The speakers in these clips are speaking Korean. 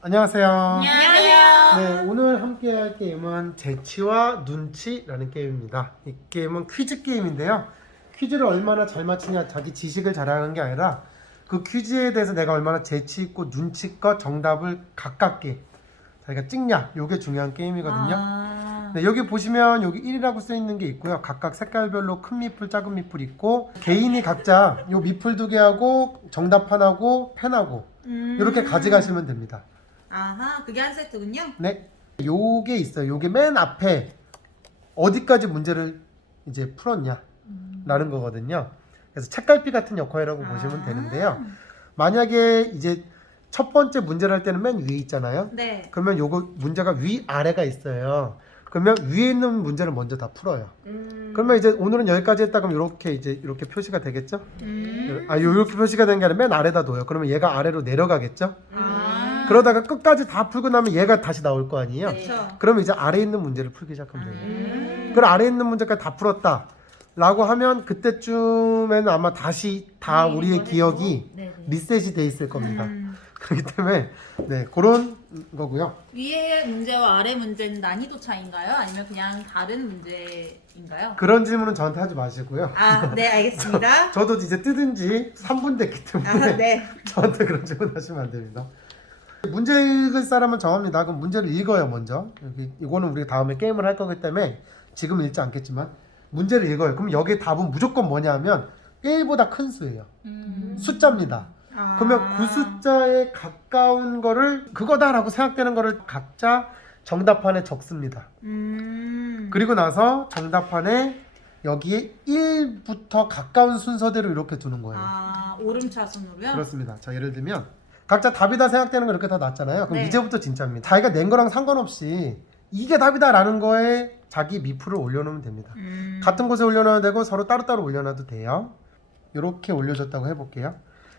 안녕하세요. 안녕하세요. 네, 오늘 함께 할 게임은 재치와 눈치라는 게임입니다. 이 게임은 퀴즈 게임인데요. 퀴즈를 얼마나 잘 맞히냐, 자기 지식을 자랑하는 게 아니라 그 퀴즈에 대해서 내가 얼마나 재치 있고 눈치껏 정답을 가깝게 자기가 찍냐, 이게 중요한 게임이거든요. 네, 여기 보시면 여기 1이라고 써 있는 게 있고요. 각각 색깔별로 큰 미풀, 작은 미풀 있고 개인이 각자 요 미풀 2개하고 정답판하고 펜하고 이렇게 가져가시면 됩니다. 아하, 그게 한 세트군요. 네, 요게 있어요. 요게 맨 앞에 어디까지 문제를 이제 풀었냐 라는 거거든요. 그래서 책갈피 같은 역할이라고 보시면 되는데요. 만약에 이제 첫 번째 문제를 할 때는 맨 위에 있잖아요. 네. 그러면 요거 문제가 위 아래가 있어요. 그러면 위에 있는 문제를 먼저 다 풀어요. 그러면 이제 오늘은 여기까지 했다 그러면 이렇게 이제 이렇게 표시가 되겠죠? 이렇게 표시가 된 게 아니라 맨 아래다 둬요. 그러면 얘가 아래로 내려가겠죠? 그러다가 끝까지 다 풀고 나면 얘가 다시 나올 거 아니에요? 그렇죠. 그러면 이제 아래에 있는 문제를 풀기 시작하면 돼요. 그럼 아래에 있는 문제까지 다 풀었다 라고 하면 그때쯤에는 아마 다시 다 우리의 기억이 리셋이 돼 있을 겁니다. 그렇기 때문에 네, 그런 거고요. 위에 문제와 아래 문제는 난이도 차이인가요? 아니면 그냥 다른 문제인가요? 그런 질문은 저한테 하지 마시고요. 아, 네, 알겠습니다. 저도 이제 뜯은 지 3분 됐기 때문에 네. 저한테 그런 질문 하시면 안 됩니다. 문제 읽을 사람은 정합니다. 그럼 문제를 읽어요, 먼저. 이거는 우리가 다음에 게임을 할 거기 때문에 지금 읽지 않겠지만 문제를 읽어요. 그럼 여기에 답은 무조건 뭐냐면 1보다 큰 수예요. 숫자입니다. 그러면 그 숫자에 가까운 거를 그거다라고 생각되는 거를 각자 정답판에 적습니다. 그리고 나서 정답판에 여기에 1부터 가까운 순서대로 이렇게 두는 거예요. 아, 오름차순으로요? 그렇습니다. 자, 예를 들면 각자 답이다 생각되는 거 이렇게 다 놨잖아요. 그럼 네. 이제부터 진짜입니다. 자기가 낸 거랑 상관없이 이게 답이다 라는 거에 자기 미풀을 올려놓으면 됩니다. 같은 곳에 올려놔도 되고 서로 따로따로 올려놔도 돼요. 이렇게 올려줬다고 해볼게요.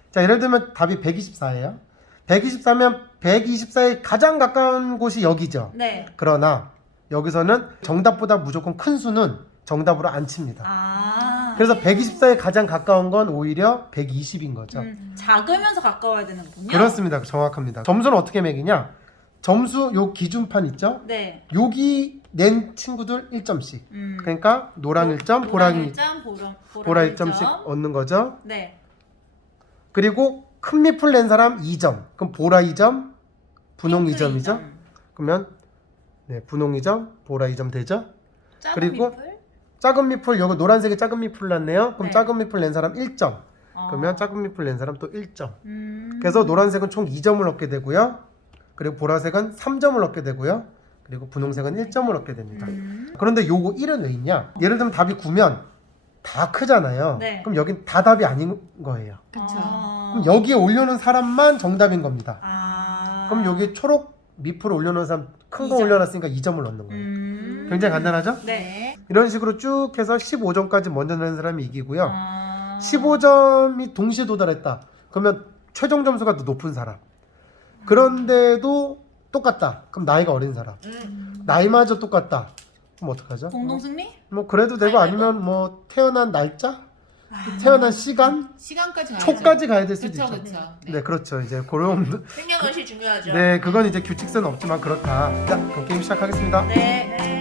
자, 예를 들면 답이 124예요. 124면 124에 가장 가까운 곳이 여기죠. 네. 그러나 여기서는 정답보다 무조건 큰 수는 정답으로 안 칩니다. 아. 그래서 124에 가장 가까운 건 오히려 120인 거죠. 작으면서 가까워야 되는군요. 그렇습니다. 정확합니다. 점수는 어떻게 매기냐? 점수 요 기준판 있죠? 네. 여기 낸 친구들 1점씩. 그러니까 노랑 1점, 보라 1점씩 얻는 거죠. 네. 그리고 큰 미풀 낸 사람 2점. 그럼 보라 2점, 분홍 핑크 2점이죠. 2점. 그러면 네, 분홍 2점, 보라 2점 되죠? 작은 그리고 미풀? 작은 미풀, 여기 노란색에 작은 미풀 났네요. 그럼 네. 작은 미풀 낸 사람 1점. 그러면 작은 미풀 낸 사람 또 1점. 그래서 노란색은 총 2점을 얻게 되고요. 그리고 보라색은 3점을 얻게 되고요. 그리고 분홍색은 1점을 얻게 됩니다. 그런데 요거 1은 왜 있냐? 예를 들면 답이 9면 다 크잖아요. 네. 그럼 여긴 다 답이 아닌 거예요. 그쵸. 그럼 여기에 올려놓은 사람만 정답인 겁니다. 아. 그럼 여기 초록 미풀 올려놓은 사람 큰 거 2점. 올려놨으니까 2점을 얻는 거예요. 굉장히 간단하죠? 네. 이런 식으로 쭉 해서 15점까지 먼저 내는 사람이 이기고요. 아. 15점이 동시에 도달했다. 그러면 최종 점수가 더 높은 사람. 그런데도 똑같다. 그럼 나이가 어린 사람. 나이마저 똑같다. 그럼 어떡하죠? 공동 승리? 뭐 그래도 되고 아니면 뭐 태어난 날짜? 태어난 시간? 시간까지 가야죠. 초까지 가야 될 수도 그쵸, 있죠. 그쵸. 네, 그렇죠. 이제 그런 생년월일 중요하죠. 네, 그건 이제 규칙서는 없지만 그렇다. 자, 그럼 게임 시작하겠습니다. 네.